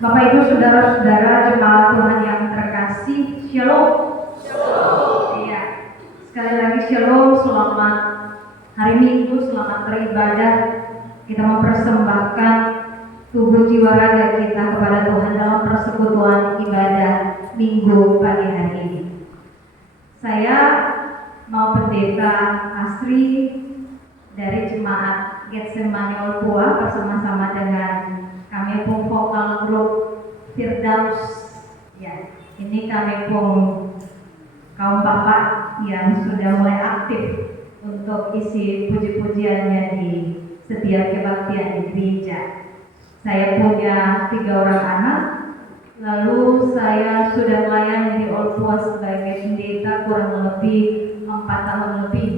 Bapak Ibu saudara-saudara jemaat Tuhan yang terkasih, Shalom. Shalom. Iya. Sekali lagi Shalom, selamat hari Minggu, selamat beribadah. Kita mempersembahkan tubuh jiwa raga kita kepada Tuhan dalam persekutuan ibadah Minggu pagi hari ini. Saya mau pendeta Asri dari jemaat Getsemani Olpua bersama-sama dengan kami pun vokal grup Firdaus. Ya, ini kami pun kaum bapak yang sudah mulai aktif untuk isi puji-pujiannya di setiap kebaktian di gereja. Saya punya 3 orang anak, lalu saya sudah melayani di Olpua sebagai pendeta kurang lebih 4 tahun lebih.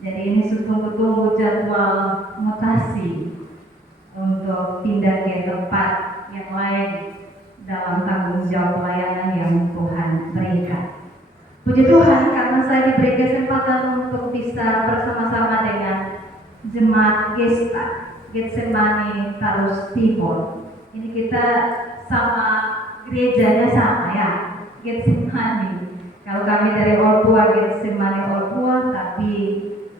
Jadi ini sungguh-sungguh jadwal mutasi untuk pindah ke tempat yang lain dalam tanggung jawab pelayanan yang Tuhan berikan. Puji Tuhan karena saya diberi kesempatan untuk bisa bersama-sama dengan jemaat Gesta Getsemani Tarus Timur. Ini kita sama gerejanya sama ya, Getsemani. Kalau kami dari Olpua, Getsemani Olpua, tapi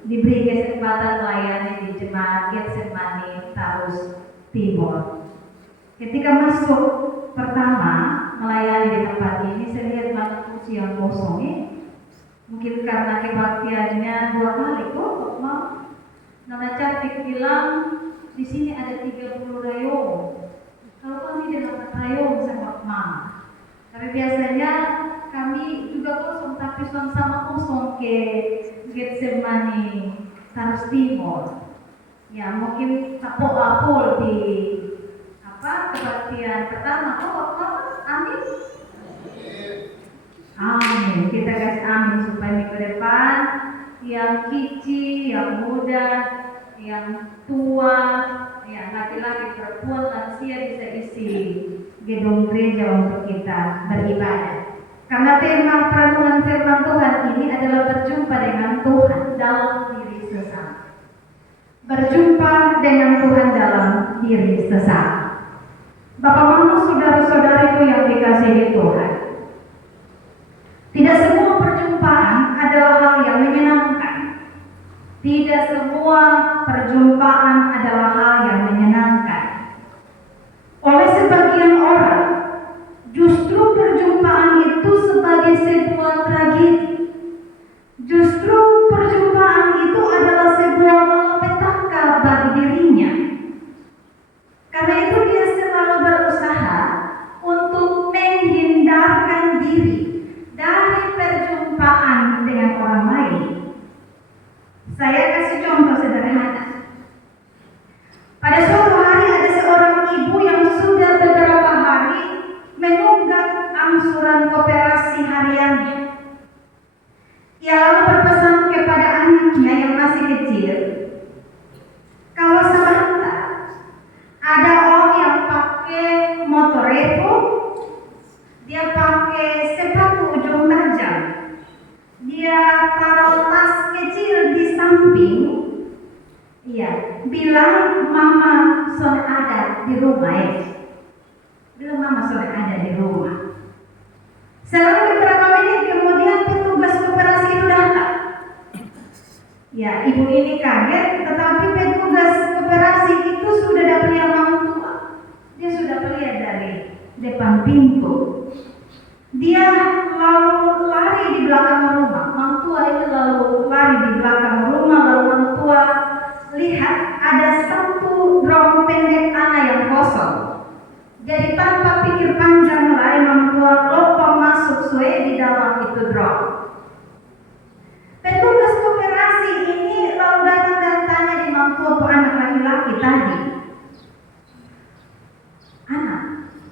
diberi kesempatan melayani di jemaat Getsemani Tarus Timur. Ketika masuk pertama melayani di tempat ini, saya lihat banyak kursi yang kosong ya. Mungkin karena kebaktiannya 2 kali kok, Mam. Nona Cantik bilang di sini ada 30 rayong. Kalau kami di 8 rayong sama Mam. Tapi biasanya kami juga kosong, tapi sama-sama kosong ke Getsemani Tarus Timur. Ya mungkin tapol di kebaktian pertama. Amin. Amin. Kita kasih amin supaya minggu depan yang kicik, yang muda, yang tua, ya laki-laki, perempuan, lansia bisa isi gedung gereja untuk kita beribadah. Karena tema perenungan firman Tuhan ini adalah berjumpa dengan Tuhan dalam diri sesama. Berjumpa dengan Tuhan dalam diri sesama. Bapak Mama, saudara-saudariku yang dikasihi Tuhan, tidak semua perjumpaan adalah hal yang menyenangkan. Tidak semua perjumpaan adalah hal yang menyenangkan. Oleh sebagian orang, justru perjumpaan itu sebagai sebuah tragedi. Justru perjumpaan itu adalah sebuah malapetaka bagi dirinya. Karena itu dia selalu berusaha untuk menghindarkan diri dari perjumpaan dengan orang lain. Saya kasih contoh sederhana. Pada suatu hari ada seorang ibu yang sudah beberapa hari menunggak angsuran koperasi hariannya. Ia lalu berpesan kepada anaknya yang masih kecil, kalau sebentar ada orang yang pakai motor Evo, dia pakai sepatu ujung tajam, dia taruh tas kecil di samping, bilang mama sudah ada di rumah ya. Bilang mama sudah ada di rumah. Selang beberapa menit kemudian petugas koperasi itu datang. Ya, ibu ini kaget, tetapi petugas koperasi itu sudah dapat lihat orang tua. Dia sudah melihat dari depan pintu. Dia lalu lari di belakang rumah. Orang tua itu lalu lari di belakang rumah, lalu orang tua lihat ada 1 drum pendek tanah yang kosong. Jadi tanpa pikir panjang lagi orang tua lopang masuk di dalam itu drum. Petugas koperasi ini lalu datang dan tanya di mangkuk anak laki-laki tadi, anak,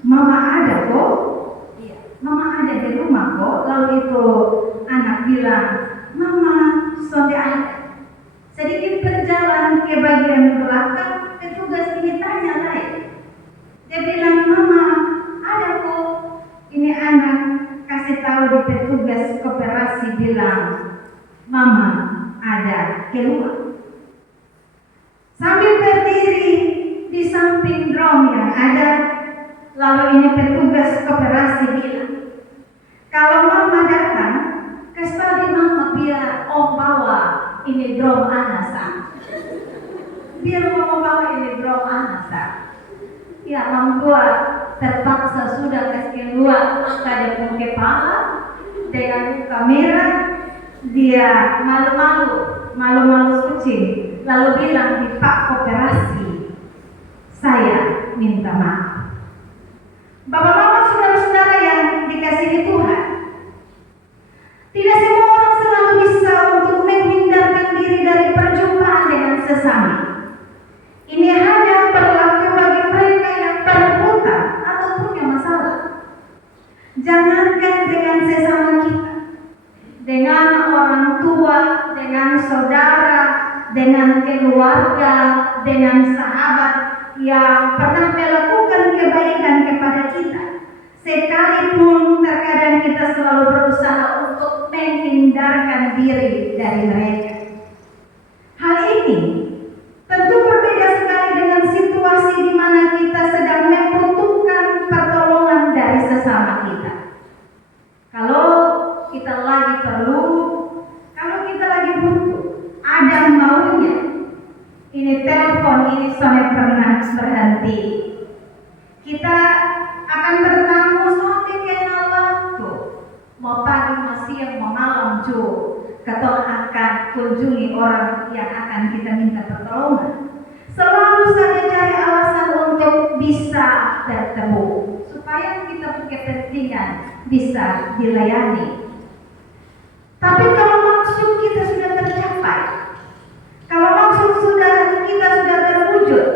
mama ada kok? Iya, mama ada di rumah kok. Lalu itu anak bilang, mama sudah ada. Sedikit berjalan ke bagian belakang, petugas ini tanya lagi. Dia bilang, mama ada kok. Ini anak kasih tahu di petugas koperasi bilang, mama ada keluar. Sambil berdiri di samping drum yang ada, lalu Lalu ini petugas koperasi bilang, kalau mama datang, kasih tahu mama biar om bawa ini drum anasa. Biar om bawa ini drum anasa. Ya, orang tua terpaksa sudah kasih keluar angka dia pun kepala dengan kamera. Dia malu-malu kucing, lalu bilang di Pak Koperasi, saya minta maaf. Bapak mama saudara-saudara yang dikasihi Tuhan, tidak semua orang selalu bisa untuk menghindarkan diri dari perjumpaan dengan sesama. Ini hanya berlaku bagi mereka yang berhutang atau punya masalah. Jangankan dengan sesama kita, dengan orang tua, dengan saudara, dengan keluarga, dengan sahabat yang pernah melakukan kebaikan kepada kita, sekalipun terkadang kita selalu berusaha untuk menghindarkan diri dari mereka. Hal ini tentu berbeda sekali dengan situasi di mana kita sedang membutuhkan pertolongan dari sesama kita. Kalau kita lagi perlu, kalau kita lagi butuh, ada maunya, ini telepon ini sampai pernah berhenti. Kita akan bertamu sampai kenal waktu, mau pagi, mau siang, mau malam kita akan kunjungi orang yang akan kita minta pertolongan. Selalu saja cari alasan untuk bisa bertemu, supaya kita punya kepentingan bisa dilayani. Tapi kalau maksud kita sudah tercapai, kalau maksud kita sudah terwujud,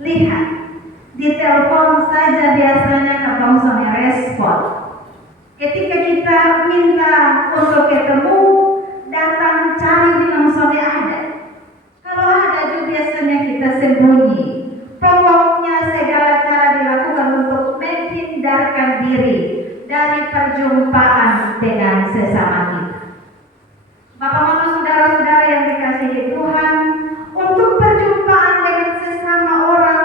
lihat di telepon saja biasanya kalau misalnya respon. Ketika kita minta untuk ketemu, datang cari bilang misalnya ada. Kalau ada juga biasanya kita sembunyi. Pokoknya segala cara dilakukan untuk menghindarkan diri dari perjumpaan dengan sesama kita. Bapak mama saudara-saudara yang dikasihi Tuhan, untuk perjumpaan dengan sesama orang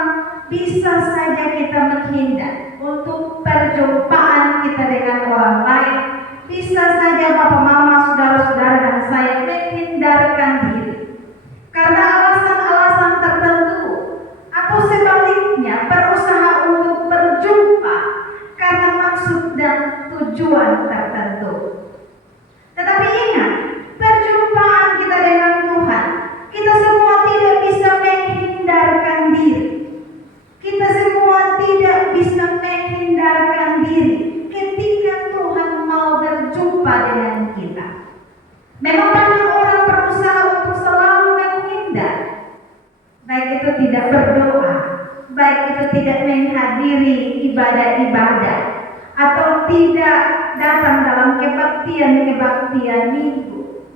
bisa saja kita menghindar. Untuk perjumpaan kita dengan orang lain bisa saja bapak mama saudara-saudara dan saya menghindarkan diri karena alasan-alasan tertentu, atau sebaliknya berusaha untuk berjumpa karena maksud dan tujuan tertentu. Tetapi ingat, perjumpaan kita dengan Tuhan, kita semua tidak bisa menghindarkan diri. Kita semua tidak bisa menghindarkan diri ketika Tuhan mau berjumpa dengan kita. Memang banyak orang berusaha untuk selalu menghindar, baik itu tidak berdoa, baik itu tidak menghadiri ibadah-ibadah, atau tidak datang dalam kebaktian minggu,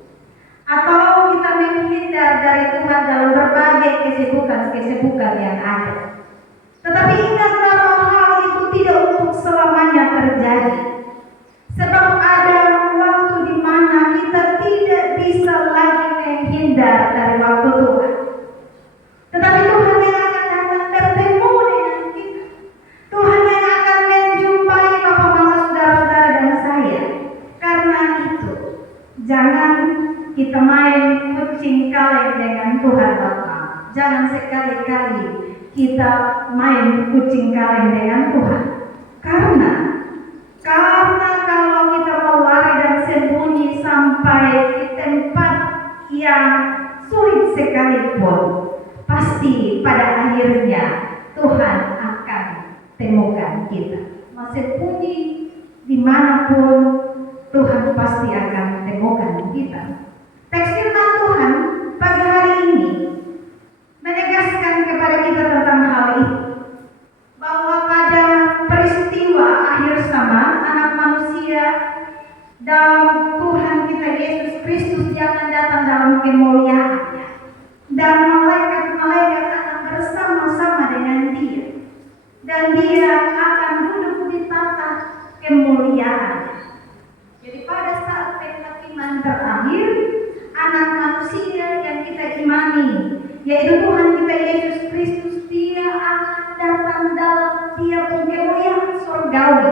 atau kita menghindar dari Tuhan dalam berbagai kesibukan yang ada. Tetapi ingatlah bahwa hal itu tidak untuk selamanya terjadi, sebab ada waktu di mana kita tidak bisa lagi menghindar dari waktu Tuhan. Tetapi Tuhan yang akan datang bertemu dengan kita, Tuhan yang akan menjumpai bapak mama saudara-saudara dan saya. Karena itu, jangan kita main kucing kaleng dengan Tuhan Bapa. Jangan sekali-kali kita main kucing kaleng dengan Tuhan. Karena kalau kita mau lari dan sembunyi sampai di tempat yang sulit sekalipun, pasti pada akhirnya Tuhan akan temukan kita. Mau sembunyi dimanapun, Tuhan pasti akan temukan kita. Teks firman Tuhan pagi hari ini menegaskan kepada kita tentang hal ini, bahwa pada peristiwa akhir zaman anak manusia dalam Tuhan kita Yesus Kristus yang akan datang dalam kemuliaannya, dan malaikat-malaikat akan bersama-sama dengan dia, dan dia akan duduk di tata kemuliaannya. Jadi pada saat penghakiman terakhir, anak manusia yang kita imani, yaitu Tuhan kita Yesus Kristus, dia akan datang dalam dia pun kemuliaan. surgawi,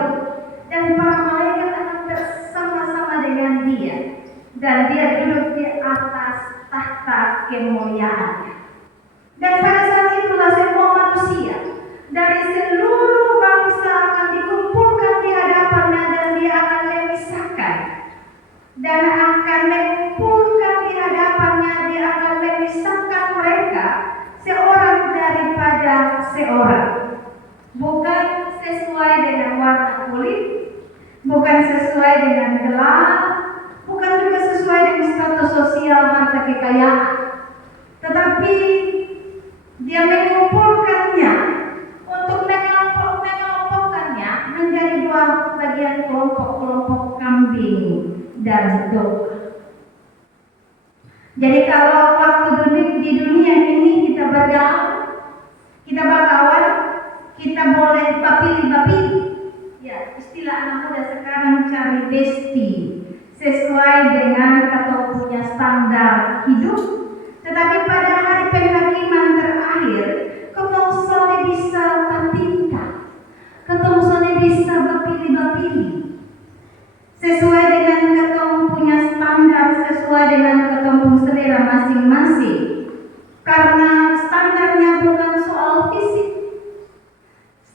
dan para malaikat akan bersama-sama dengan dia, dan dia duduk di atas tahta kemuliaannya. Dan pada saat itulah semua manusia dari seluruh bangsa akan dikumpulkan di hadapannya, dan dia akan memisahkan dan akan mengumpulkan di hadapannya. Dia akan memisahkan mereka seorang daripada seorang, bukan sesuai dengan warna kulit, bukan sesuai dengan gelar, bukan juga sesuai dengan status sosial harta kekayaan, tetapi dia mengumpulkannya untuk mengelompokkannya menjadi dua bagian kelompok kambing dan domba. Jadi kalau waktu di dunia ini kita bergaul, kita berkawan, kita boleh bapili-bapili. Ya, istilah anak muda sekarang cari besti sesuai dengan atau punya standar hidup. Tetapi pada hari penghakiman terakhir, ketemu sone bisa bertingkah, ketemu sone bisa bapili-bapili sesuai dengan ketemu punya standar, sesuai dengan ketemu selera masing-masing. Karena standarnya bukan soal fisik,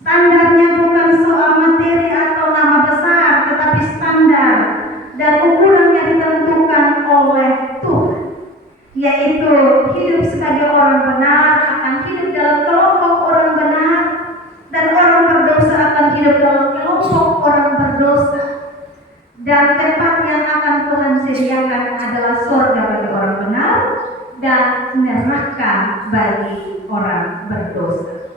standarnya bukan soal materi atau nama besar, tetapi standar dan ukuran yang ditentukan oleh Tuhan, yaitu hidup sebagai orang benar akan hidup dalam kelompok orang benar, dan orang berdosa akan hidup dalam kelompok orang berdosa. Dan tempat yang akan Tuhan sediakan adalah surga bagi orang benar dan neraka bagi orang berdosa.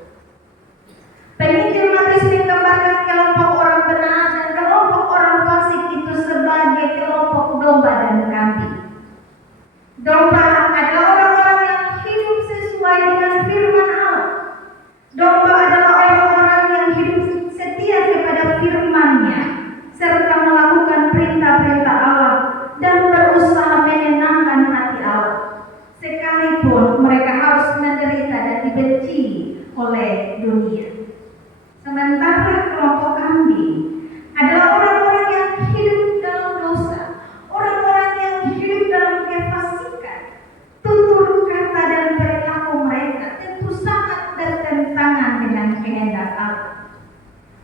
Penginjil Matius menggambarkan kelompok orang benar dan kelompok orang fasik itu sebagai kelompok domba dan kambing. Domba adalah orang-orang yang hidup sesuai dengan firman Allah. Domba adalah orang-orang yang hidup setia kepada firman-Nya serta melakukan perintah-perintah Allah dan berusaha menyenangkan hati Allah, sekalipun mereka harus menderita dan dibenci oleh dunia. Sementara kelompok kambing adalah orang-orang yang hidup dalam dosa, orang-orang yang hidup dalam kefasikan. Tutur kata dan perilaku mereka tentu sangat bertentangan dengan kehendak Allah.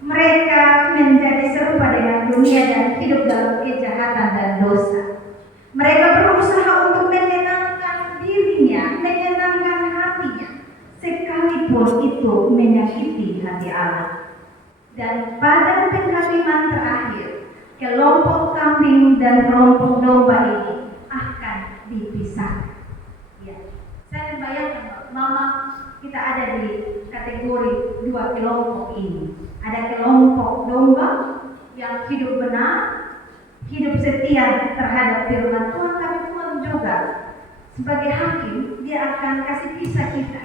Mereka menjadi serupa dengan dunia dan hidup dalam kejahatan dan dosa. Mereka berusaha untuk menyenangkan dirinya, menyenangkan hatinya, sekalipun itu menyakiti hati Allah. Dan pada penghakiman terakhir, kelompok kambing dan kelompok domba ini akan dipisahkan. Ya, saya membayangkan mama kita ada di kategori dua kelompok ini. Ada kelompok domba yang hidup benar, hidup setia terhadap firman Tuhan, tapi Tuhan juga sebagai hakim dia akan kasih pisah kita.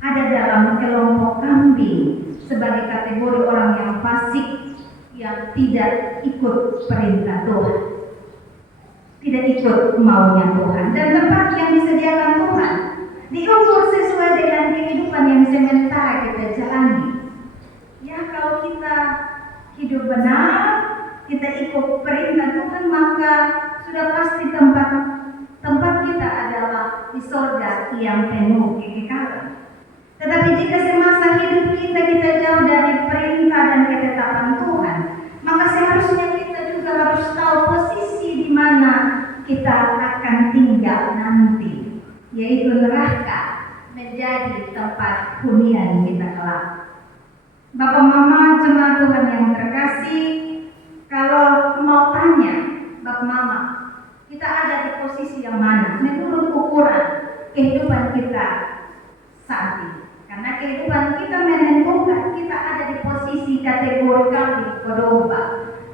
Ada dalam kelompok kambing sebagai kategori orang yang fasik, yang tidak ikut perintah Tuhan, tidak ikut maunya Tuhan, dan tempat yang disediakan Tuhan diukur sesuai dengan kehidupan yang sementara kita jalani. Ya, kalau kita hidup benar, kita ikut perintah Tuhan, maka sudah pasti tempat kita adalah di surga yang penuh kekekalan. Tetapi jika semasa hidup kita jauh dari perintah dan ketetapan Tuhan, maka seharusnya kita juga harus tahu posisi di mana kita akan tinggal nanti, yaitu neraka menjadi tempat hunian kita kelak. Bapak Mama jemaat Tuhan yang terkasih, kalau mau tanya Bapak Mama, kita ada di posisi yang mana menurut ukuran kehidupan kita saat ini? Karena kehidupan kita menentukan kita ada di posisi kategori kambing atau domba,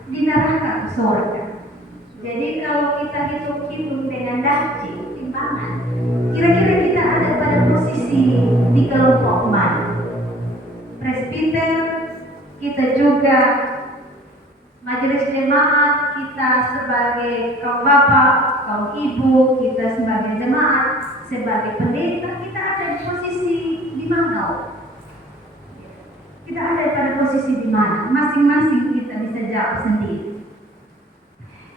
di neraka atau surga. Jadi kalau kita hitung dengan daging timbangan, kira-kira kita ada pada posisi di kelompok mana? Presbiter, kita juga majelis jemaat, kita sebagai kaum bapak, kaum ibu, kita sebagai jemaat, sebagai pendeta, kita ada di posisi di mana? Tidak ada pada posisi di mana, masing-masing kita bisa jawab sendiri.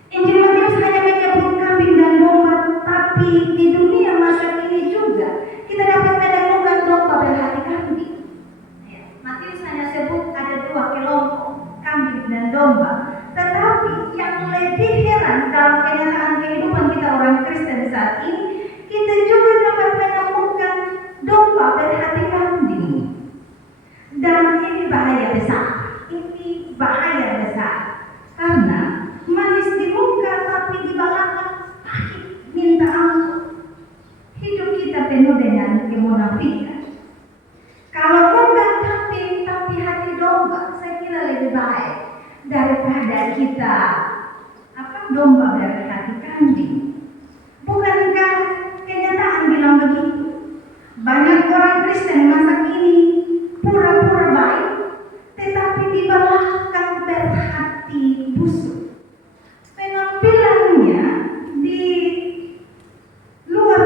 Injil Matius hanya menyebut kambing dan domba, tapi di dunia masa kini juga kita dapat menemukan domba berhati kambing. Matius hanya sebut ada dua kelompok, kambing dan domba. Tetapi yang lebih heran dalam kenyataan kehidupan kita orang Kristen saat ini, kita juga dapat menemukan domba berhati kambing. Dan ini bahaya besar. Ini bahaya besar. Karena manis di muka tapi di belakang pahit minta ampun. Hidup kita penuh dengan kemunafikan. Kalau bukan kambing tapi hati domba, saya kira lebih baik daripada kita domba berhati kambing. Bukankah kenyataan bilang begitu? Banyak orang Kristen masa kini pura-pura baik, tetapi di belakang berhati busuk. Penampilannya luar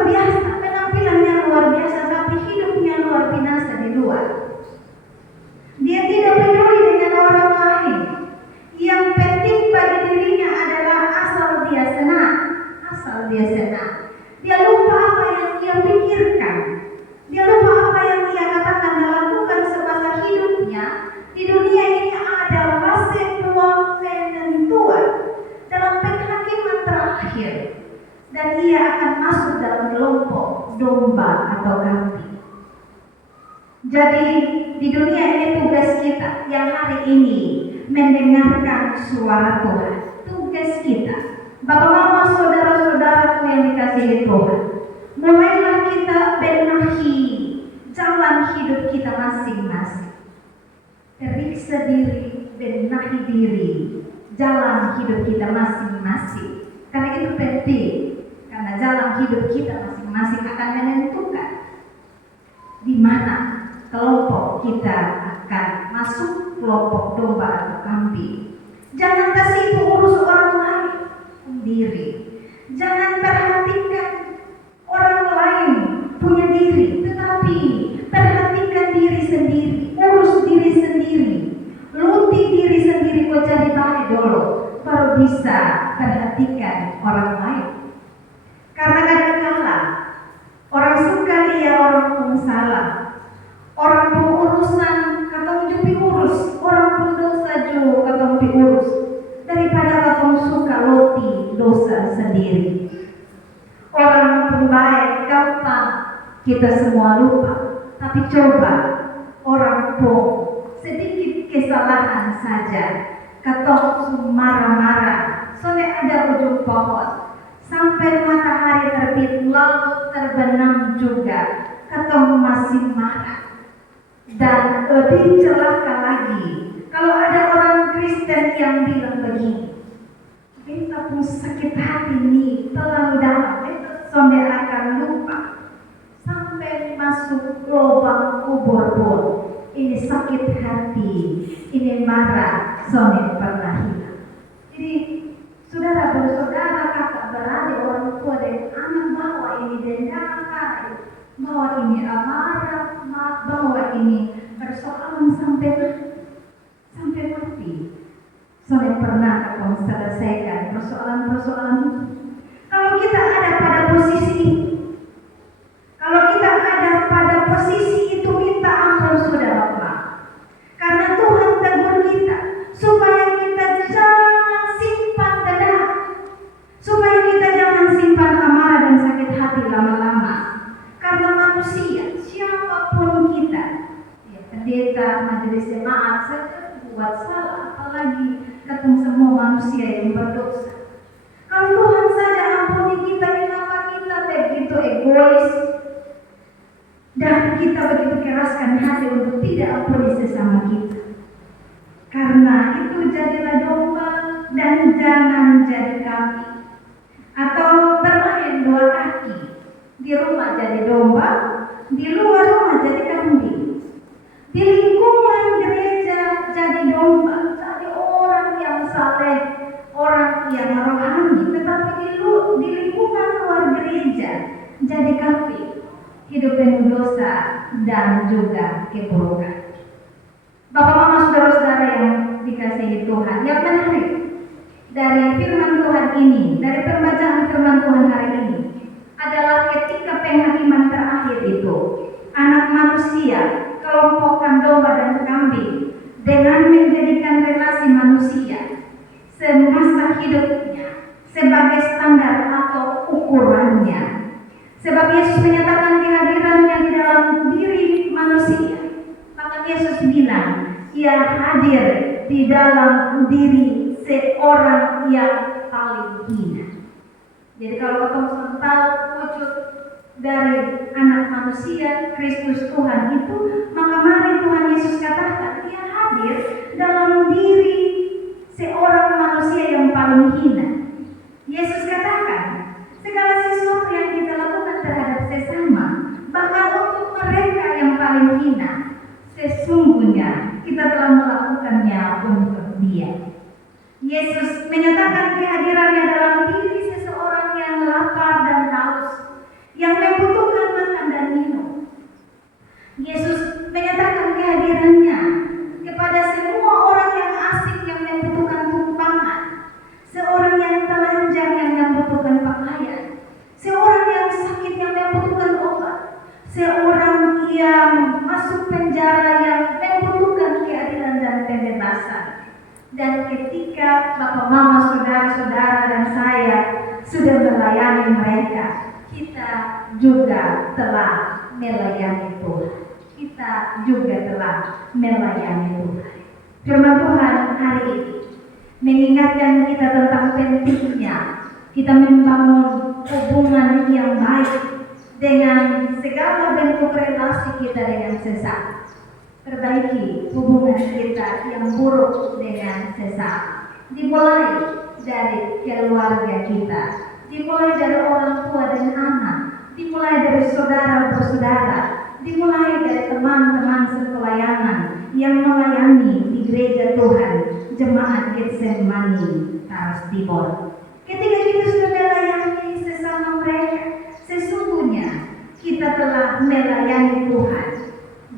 biasa, tapi hidupnya luar binasa di luar. Dia tidak peduli dengan orang lain. Yang penting bagi dirinya adalah asal dia senang. Dia lupa apa yang dia pikirkan. Dia lupa apa yang dia katakan dan lakukan semasa hidupnya. Di dunia ini adalah sebuah penentuan dalam penghakiman terakhir. Dan ia akan masuk dalam kelompok domba atau kambing. Jadi di dunia ini tugas kita yang hari ini mendengarkan suara Tuhan. Tugas kita, Bapak Mama, saudara-saudaraku yang dikasihi Tuhan, mulailah kita benahi jalan hidup kita masing-masing. Periksa diri, benahi diri, jalan hidup kita masing-masing. Karena itu penting, karena jalan hidup kita masing-masing akan menentukan di mana kelompok kita akan masuk kelompok domba atau kambing. Jangan kasih urus orang lain sendiri. Jangan perhatikan orang lain punya diri, tetapi perhatikan diri sendiri, urus diri sendiri, luti diri sendiri. Kau jadi baik dulu, baru bisa perhatikan orang lain. Karena kadang-kadang orang suka lihat orang pun salah. Orang pun urusan katong jupi urus, orang pun dosa ju katong pi urus, daripada katong suka loti dosa sendiri. Orang pun baik gampang kita semua lupa, tapi coba orang pun sedikit kesalahan saja katong marah-marah, soalnya ada ujung pohon sampai matahari terbit lalu terbenam juga katong masih marah. Dan lebih celaka lagi kalau ada orang Kristen yang bilang begini, kita pun sakit hati nih terlalu dalam, kita sonde akan lupa sampai masuk lubang kubur pun ini sakit hati, ini marah, sonde pernah hilang. Jadi saudara bersaudara, kakak beradik, orang tua dan anak, bahwa ini dendam, bahwa ini amarah, bahwa ini persoalan sampai mati. Soalnya pernah akan selesaikan persoalan-persoalan itu. Kalau kita ada pada posisi itu, minta ampun saudara, karena Tuhan tegur kita supaya kita jangan simpan dendam, supaya kita jangan simpan amarah dan sakit hati lama-lama. Karena manusia, siapapun kita, ya, pendeta, majelis jemaat, saya buat salah, apalagi ketemu semua manusia yang berdosa. Kalau Tuhan saja ampuni kita, kenapa kita begitu egois dan kita begitu keraskan hati untuk tidak ampuni sesama kita? Karena itu jadilah domba dan jangan jadi kambing, atau bermain dua kaki. Di rumah jadi domba, di luar rumah jadi kambing. Di lingkungan gereja jadi domba, jadi orang yang saleh, orang yang rohani. Tetapi di lingkungan luar gereja jadi kambing, hidup penuh dosa dan juga keburukan. Bapak Mama saudara-saudara yang dikasihi Tuhan, yang menarik dari firman Tuhan ini, dari pembacaan firman Tuhan hari ini adalah ketika penghakiman terakhir itu, anak manusia kelompokkan domba dan kambing dengan menjadikan relasi manusia semasa hidupnya sebagai standar atau ukurannya. Sebab Yesus menyatakan kehadirannya di dalam diri manusia, maka Yesus bilang, ia hadir di dalam diri seorang yang paling hina. Jadi kalau ketemu tahu wujud dari anak manusia, Kristus Tuhan itu, maka mari Tuhan Yesus katakan, ia hadir dalam diri seorang manusia yang paling hina. Yesus katakan, segala sesuatu yang kita lakukan terhadap sesama, bahkan untuk mereka yang paling hina, sesungguhnya kita telah melakukannya untuk Dia. Yesus menyatakan kehadirannya dalam diri seseorang yang lapar dan haus, yang membutuhkan makan dan minum. Yesus menyatakan kehadirannya kepada semua orang yang asing yang membutuhkan tumpangan, seorang yang telanjang yang membutuhkan pakaian, seorang yang sakit yang membutuhkan obat, seorang yang masuk penjara yang membutuhkan keadilan dan pembebasan. Dan ketika Bapak Mama, saudara-saudara dan saya sudah melayani mereka, kita juga telah melayani Tuhan. Kita juga telah melayani Tuhan. Firman Tuhan hari ini mengingatkan kita tentang pentingnya kita membangun hubungan yang baik dengan segala bentuk relasi kita dengan sesama. Perbaiki hubungan kita yang buruk dengan sesama. Dimulai dari keluarga kita, dimulai dari orang tua dan anak, dimulai dari saudara bersaudara, dimulai dari teman-teman sepelayanan yang melayani di gereja Tuhan, Jemaat Getsemani Taras Timur. Ketika kita sudah melayani sesama mereka, sesungguhnya kita telah melayani Tuhan.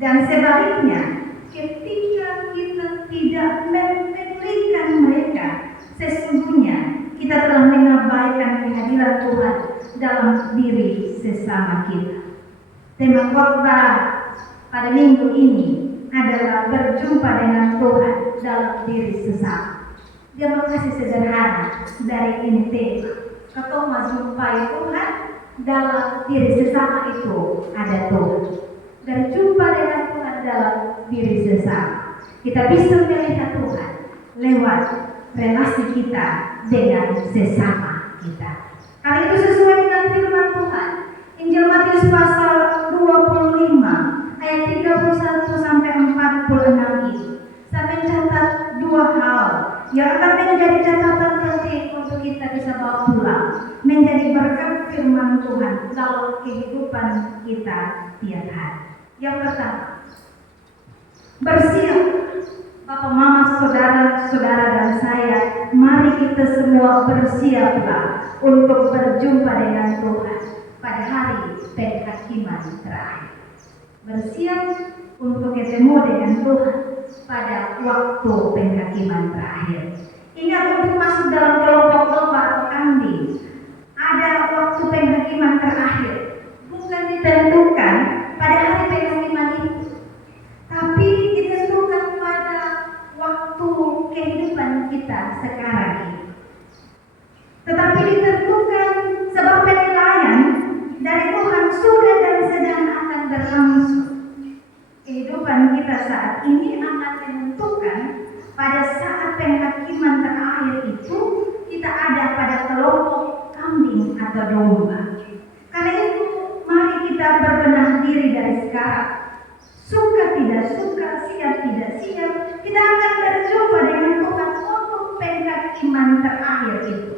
Dan sebaliknya, ketika kita tidak memberikan mereka, sesungguhnya kita telah mengabaikan kehadiran Tuhan dalam diri sesama kita. Tema khotbah pada minggu ini adalah berjumpa dengan Tuhan dalam diri sesama. Dia masih sederhana dari ini tema. Ketemu menjumpai Tuhan dalam diri sesama itu ada Tuhan. Berjumpa dengan Tuhan dalam diri sesama. Kita bisa melihat Tuhan lewat relasi kita dengan sesama kita. Karena itu sesuai dengan firman Tuhan. Injil Matius pasal 25 ayat 31 sampai 46 ini. Saya mencatat dua hal yang akan menjadi catatan penting untuk kita bisa bawa pulang, menjadi berkat firman Tuhan dalam kehidupan kita tiap hari. Yang pertama, bersiap. Bapak, Mama, saudara-saudara dan saya, mari kita semua bersiaplah untuk berjumpa dengan Tuhan pada hari penghakiman terakhir. Bersiap untuk ketemu dengan Tuhan pada waktu penghakiman terakhir. Ingat, untuk masuk dalam kelompok domba atau kambing, ada waktu penghakiman terakhir. Bukan ditentukan pada hari penghakiman itu, tapi ditentukan pada waktu kehidupan kita sekarang ini. Tetapi ditentukan sebab penilaian dari Tuhan sudah dan sedang akan berlangsung. Kehidupan kita saat ini akan menentukan pada saat penghakiman terakhir itu kita ada pada kelompok kambing atau domba. Karena itu mari kita berbenah diri dari sekarang. Suka tidak suka, siap tidak siap, kita akan berjumpa dengan Tuhan untuk penghakiman terakhir itu.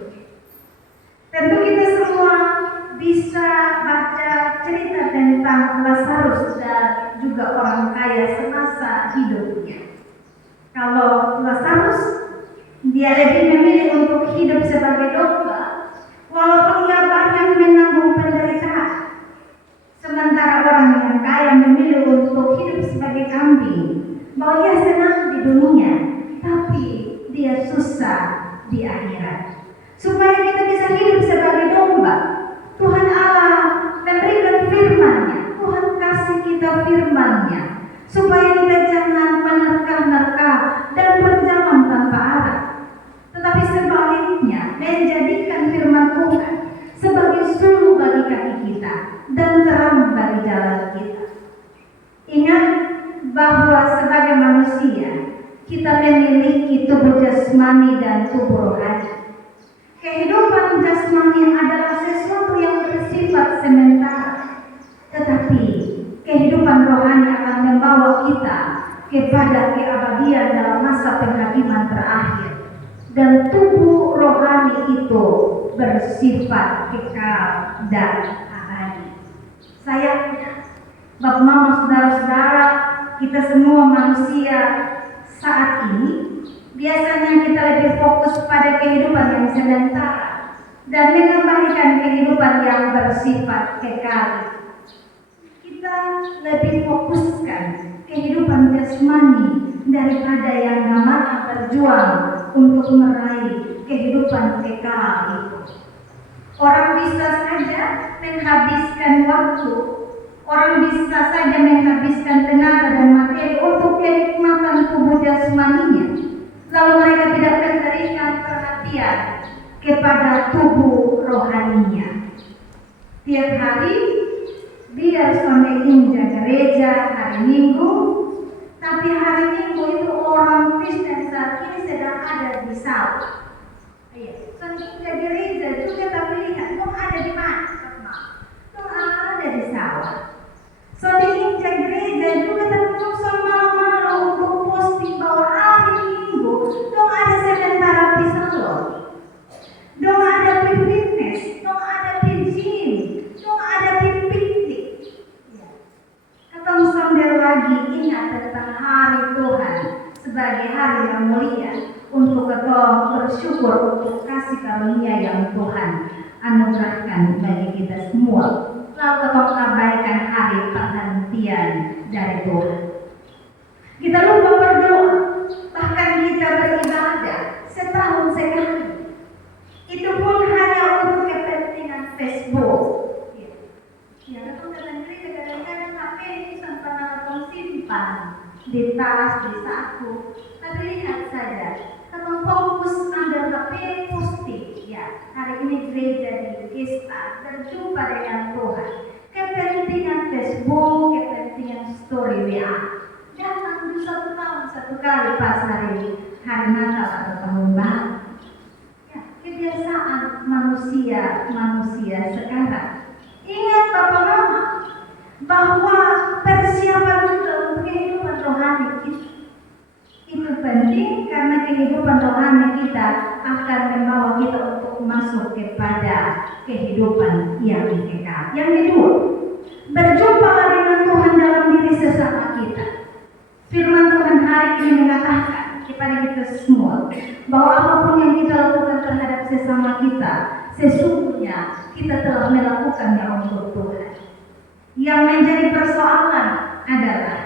Tentu kita semua bisa baca cerita tentang Lazarus dan juga orang kaya semasa hidupnya. Kalau Lazarus, dia lebih memilih untuk hidup sebagai domba, walaupun ia banyak menanggung penderitaan. Sementara orang yang kaya memilih untuk hidup sebagai kambing, bahwa ia senang di akhirat. Supaya kita bisa hidup sebagai domba. Tuhan Allah memberikan firman-Nya. Tuhan kasih kita firman-Nya supaya kita jangan menerka-nerka dan berjalan tanpa arah, tetapi sebaliknya menjadikan firman Tuhan sebagai suluh bagi kaki kita dan terang bagi jalan kita. Ingat bahwa sebagai manusia kita memiliki tubuh jasmani dan tubuh rohani. Kehidupan jasmani adalah sesuatu yang bersifat sementara, tetapi kehidupan rohani akan membawa kita kepada keabadian dalam masa penghakiman terakhir. Dan tubuh rohani itu bersifat kekal dan abadi. Sayangnya, Bapak Mama, saudara-saudara, kita semua manusia saat ini biasanya kita lebih fokus pada kehidupan yang sementara dan mengabaikan kehidupan yang bersifat kekal. Kita lebih fokuskan kehidupan jasmani daripada yang namanya berjuang untuk meraih kehidupan kekal itu. Orang bisa saja menghabiskan waktu, orang bisa saja menghabiskan tenaga dan materi untuk kenikmatan tubuh jasmaninya, lalu mereka tidak memberikan perhatian kepada tubuh rohaninya. Tiap hari dia sondekin gereja hari Minggu, tapi hari Minggu itu orang Kristen saat ini sedang ada di sawah. Sondekin gereja juga, tapi lihat dong ada di mana? Dong ada di sawah. Sondekin gereja juga, tapi dong malam-malam untuk posting bahwa hari Minggu dong ada sementara di salon, dong ada di fitness, dong ada di gym, dong ada di piknik. Ketemu sambil lagi ingat tentang hari Tuhan sebagai hari yang mulia untuk ketemu bersyukur untuk kasih karunia yang Tuhan anugerahkan bagi kita semua. Lalu ketemu abaikan hari perhentian dari Tuhan. Kita lupa berdoa, bahkan kita beribadah setahun sekali. Itu pun hanya untuk kepentingan Facebook. Ya, ketemu gereja kadang-kadang HP ini sampai nonton simpan di tas, di saku. Tapi lihat saja, ketemu fokus ambil HP posting. Ya, hari ini gereja di Gesta berjumpa dengan Tuhan. Kepentingan Facebook, kepentingan story WA. Datang di 1 tahun 1 kali pas hari Natal atau tahun baru. Ya, kebiasaan manusia sekarang. Ingat Bapak Mama bahwa persiapan kita untuk kehidupan rohani kita itu penting, karena kehidupan rohani kita akan membawa kita untuk masuk kepada kehidupan yang kekal. Yang kedua, berjumpalah dengan Tuhan dalam diri sesama kita. Firman Tuhan hari ini mengatakan kepada kita semua bahwa apapun yang kita lakukan terhadap sesama kita, sesungguhnya kita telah melakukannya untuk Tuhan. Yang menjadi persoalan adalah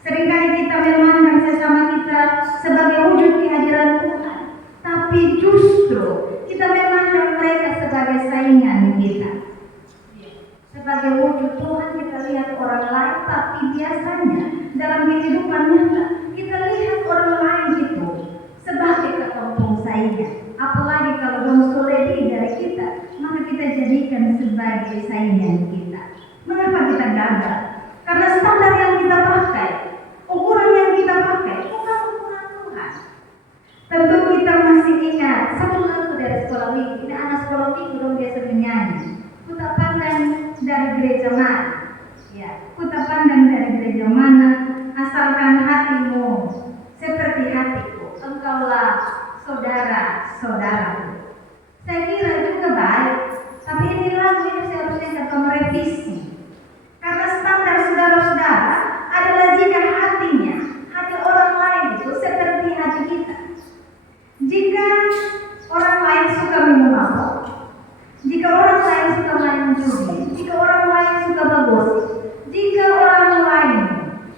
seringkali kita memandang sesama kita sebagai wujud kehadiran Tuhan, tapi justru kita memandang mereka sebagai saingan kita. Sebagai wujud Tuhan kita lihat orang lain, tapi biasanya dalam kehidupan nyata kita lihat orang lain itu sebagai kelompok saingan. Apalagi kalau bangsa lebih dari kita, maka kita jadikan sebagai saingan kita. Mengapa kita gagal? Karena standar yang kita pakai, ukuran yang kita pakai bukan ukuran Tuhan. Tentu kita masih ingat satu lagu dari sekolah minggu. Ini anak sekolah minggu dong biasa menyanyi. Ku tak pandang dari gereja mana, ya, ku tak pandang dari gereja mana, asalkan hatimu seperti hatiku, engkaulah saudara-saudaraku. Saya kira juga baik, tapi ini lagu ini seharusnya kita merevisi. Karena standar saudara-saudara adalah jika hati orang lain itu seperti hati kita. Jika orang lain suka minum mabuk, jika orang lain suka main judi, jika orang lain suka bergosip, jika orang lain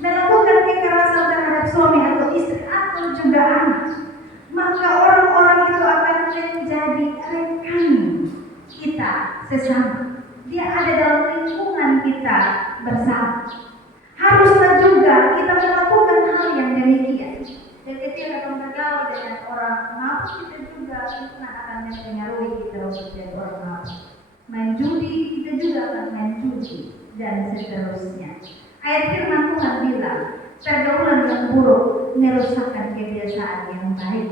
melakukan kekerasan terhadap suami atau istri atau juga anak, maka orang-orang itu akan yang bergaul dengan orang mabuk, kita juga akan mempengaruhi kita untuk jadi orang mabuk. Main judi, kita juga akan main judi, dan seterusnya. Ayat firman Tuhan bilang, pergaulan yang buruk merusakkan kebiasaan yang baik.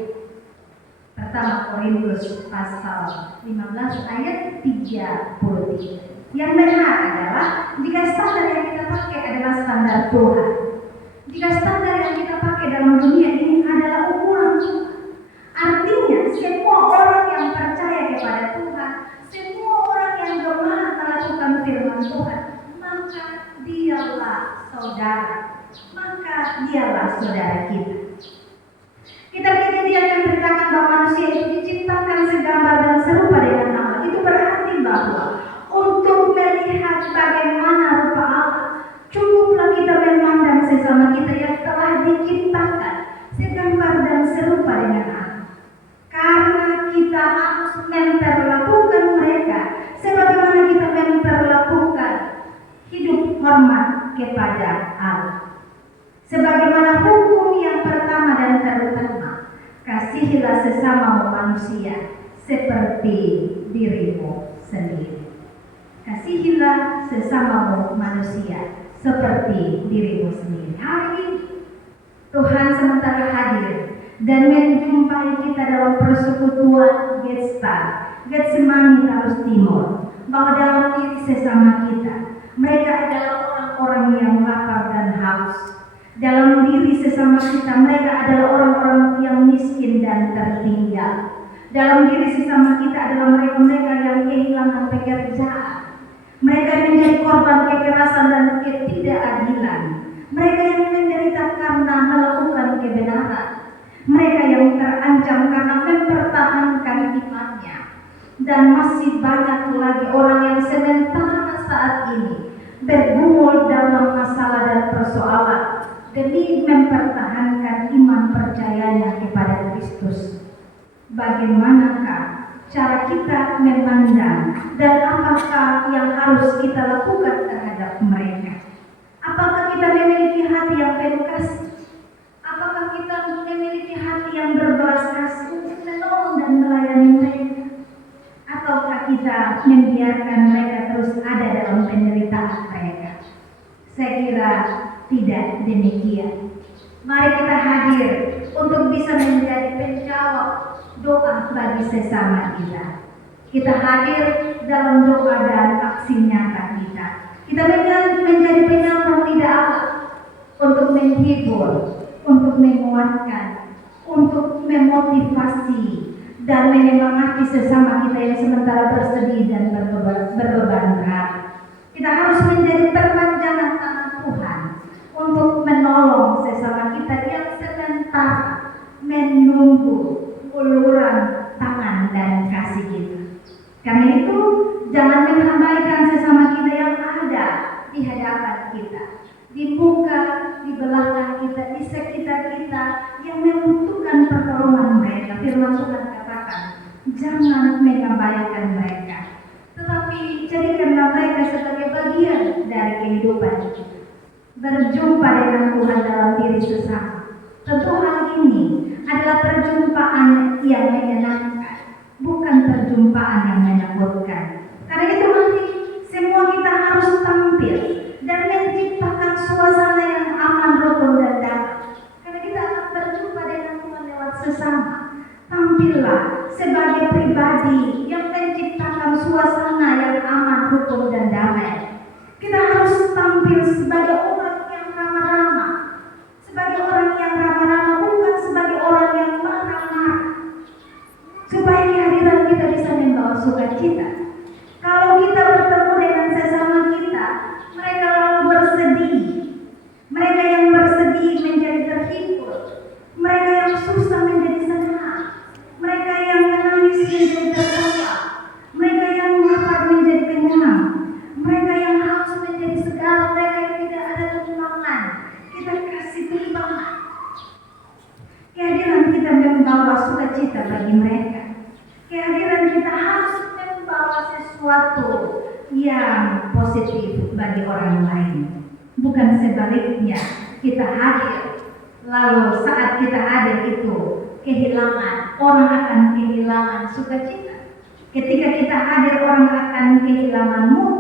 Pertama Korintus pasal 15 ayat 33. Yang benar adalah jika standar yang kita pakai adalah standar Tuhan, jika standar yang kita pakai dalam dunia ini adalah ukuran Tuhan, artinya semua orang yang percaya kepada Tuhan, semua orang yang gemar melakukan firman Tuhan, maka dialah saudara, maka dialah saudara kita. Kitab Kejadian yang berkata bahwa manusia itu diciptakan segambar dan serupa dengan Allah. Itu berarti bahwa untuk melihat bagaimana rupa Allah, cukuplah kita memandang sesama kita yang telah diciptakan segambar dan serupa dengan Allah. Karena kita harus memperlakukan mereka sebagaimana kita memperlakukan hidup hormat kepada Allah. Sebagaimana hukum yang pertama dan terutama, kasihilah sesamamu manusia seperti dirimu sendiri. Kasihilah sesamamu manusia seperti dirimu sendiri. Hari ini Tuhan sementara hadir dan menjumpai kita dalam persekutuan Getsemani Tarus Timur, bahwa dalam diri sesama kita, mereka adalah orang-orang yang lapar dan haus. Dalam diri sesama kita, mereka adalah orang-orang yang miskin dan tertinggal. Dalam diri sesama kita adalah mereka-mereka yang kehilangan pekerjaan. Mereka yang menjadi korban kekerasan dan ketidakadilan. Mereka yang menderita karena melakukan kebenaran. Mereka yang terancam karena mempertahankan imannya. Dan masih banyak lagi orang yang sementara saat ini bergumul dalam masalah dan persoalan demi mempertahankan iman percayanya kepada Kristus. Bagaimanakah cara kita memandang dan apakah yang harus kita lakukan terhadap mereka? Apakah kita memiliki hati yang penuh kasih? Apakah kita memiliki hati yang berbelas kasih untuk menolong dan melayani mereka? Ataukah kita membiarkan mereka terus ada dalam penderitaan mereka? Saya kira tidak demikian. Mari kita hadir untuk bisa menjadi penjawab doa bagi sesama kita. Kita hadir dalam doa dan aksi nyata kita. Kita menjadi penyambung lidah Allah untuk menghibur, untuk menguatkan, untuk memotivasi dan menyemangati sesama kita yang sementara bersedih dan berbeban berat. Kita harus menjadi perpanjangan tangan Tuhan untuk menolong sesama kita yang sementara menunggu uluran tangan dan kasih kita. Karena itu, jangan mengabaikan sesama kita yang ada di hadapan kita, di muka, di belakang kita, di sekitar kita yang membutuhkan pertolongan mereka. Firman Tuhan katakan, jangan mengabaikan mereka, tetapi jadikanlah mereka sebagai bagian dari kehidupan kita. Berjumpa dengan Tuhan dalam diri sesama. Tentu hal ini adalah perjumpaan yang menyenangkan, bukan perjumpaan yang menakutkan. Karena itu nanti semua kita harus tampil dan menciptakan suasana yang aman, rukun dan damai. Karena kita akan berjumpa dengan Tuhan lewat sesama. Tampillah sebagai pribadi yang menciptakan suasana yang aman, rukun dan damai. Kita harus tampil sebagai orang yang ramah-ramah, sebagai orang yang ramah-ramah, bukan sebagai orang yang marah-marah, supaya kehadiran kita bisa membawa sukacita. Kalau kita bertemu dengan sesama kita, mereka lalu bersedih, mereka yang bersedih menjadi terhibur, mereka yang susah menjadi senang, mereka yang menangis menjadi tertawa, mereka yang lapar menjadi kenyang, mereka yang haus menjadi segar, mereka yang tidak ada kekurangan, kita kasih timbangan. Kehadiran kita membawa sukacita bagi mereka. Kehadiran kita harus membawa sesuatu yang positif bagi orang lain, bukan sebaliknya. Kita hadir, lalu saat kita hadir itu orang akan kehilangan sukacita. Ketika kita hadir, orang akan kehilangan mood.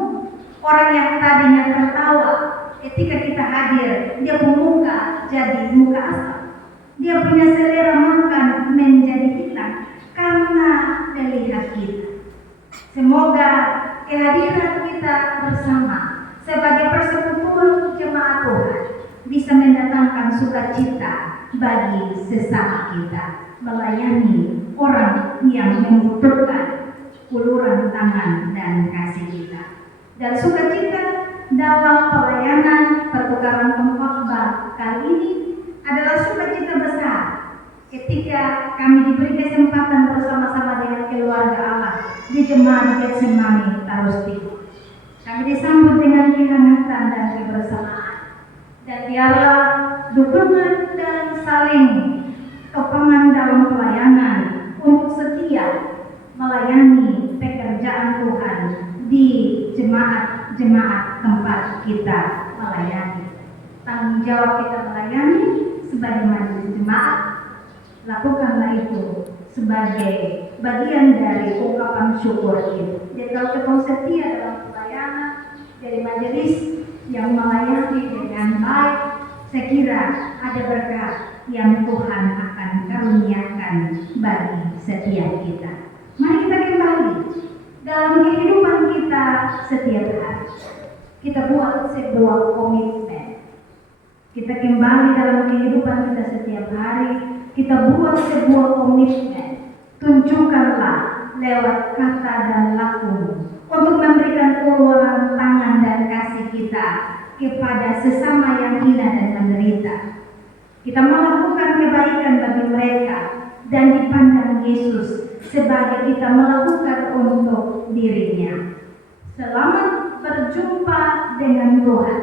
Orang yang tadinya tertawa, ketika kita hadir, dia muka jadi muka asam. Dia punya selera makan menjadi hilang karena melihat kita. Semoga kehadiran kita bersama sebagai persekutuan jemaat Tuhan bisa mendatangkan sukacita bagi sesama kita, melayani orang yang membutuhkan uluran tangan dan kasih kita. Dan sukacita dalam pelayanan pertukaran pengkhotbah kali ini adalah sukacita besar ketika kami diberi kesempatan bersama-sama dengan keluarga Allah di Jemaat Getsemani Tarus Timur. Kami disambut dengan kehangatan dan kebersamaan, dan biarlah dukungan dan saling topangan dalam pelayanan untuk setia melayani pekerjaan Tuhan di jemaat-jemaat tempat kita melayani. Tanggung jawab kita melayani sebagai majelis jemaat, lakukanlah itu sebagai bagian dari ungkapan syukur itu. Jadi kalau kita setia dalam pelayanan dari majelis yang melayani dengan baik, saya kira ada berkat yang Tuhan akan karuniakan bagi setiap kita. Mari kita kembali dalam kehidupan kita setiap hari. Kita buat sebuah komitmen. Kita kembali dalam kehidupan kita setiap hari. Kita buat sebuah komitmen. Tunjukkanlah lewat kata dan laku untuk memberikan uluran tangan dan kasih kita kepada sesama yang hina dan menderita. Kita melakukan kebaikan bagi mereka dan dipandang Yesus sebagai kita melakukan untuk dirinya. Selamat berjumpa dengan Tuhan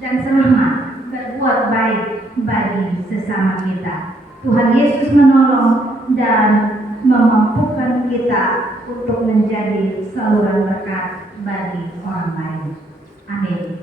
dan selamat berbuat baik bagi sesama kita. Tuhan Yesus menolong dan memampukan kita untuk menjadi saluran berkat bagi orang lain. Amin.